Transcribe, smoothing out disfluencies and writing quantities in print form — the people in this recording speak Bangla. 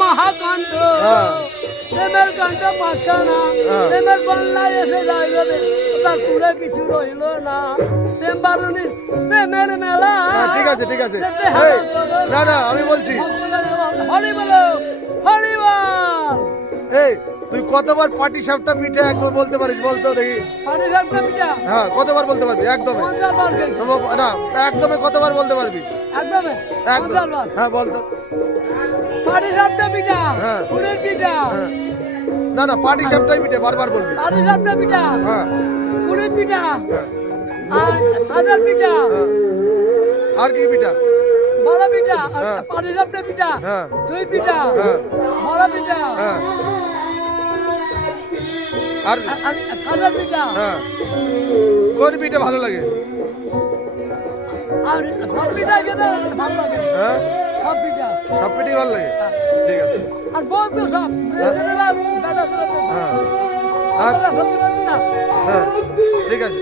মহাকান্ত প্রেমের কাণ্ড পাচ্ছানা প্রেমের বন্যায় এসে যাইল রে তার কুড়ে কিছু রইল না প্রেম বারুনি প্রেমের মেলা ঠিক আছে ঠিক আছে না না আমি বলছি হরি বলো হরি বল এই তুই কতবার পাটি সাপটা পিঠে একবার বলতে পারিস বলতো দেখি পাটি সাপটা পিঠা হ্যাঁ কতবার বলতে পারবি একদমে না একদমে কতবার বলতে পারবি একদমে একদম হ্যাঁ বলতো পাটি সাপটা পিঠা হ্যাঁ ফুলের পিঠা না না পাটি সাপটাই পিঠে বারবার বলবি পাটি সাপটা পিঠা হ্যাঁ ফুলের পিঠা আর সাজার পিঠা আর কি পিঠা বড় পিঠা হ্যাঁ। পাটি সাপটা পিঠা হ্যাঁ দই পিঠা হ্যাঁ বড় পিঠা হ্যাঁ আর সাজার পিঠা হ্যাঁ কোন পিঠে ভালো লাগে আর সব পিঠা খেতে ভালো লাগে হ্যাঁ সব পিঠা সব পিঠেই ভালো লাগে ঠিক আছে আর বলতো সব হ্যাঁ আর সবজি বানাতো না হ্যাঁ ঠিক আছে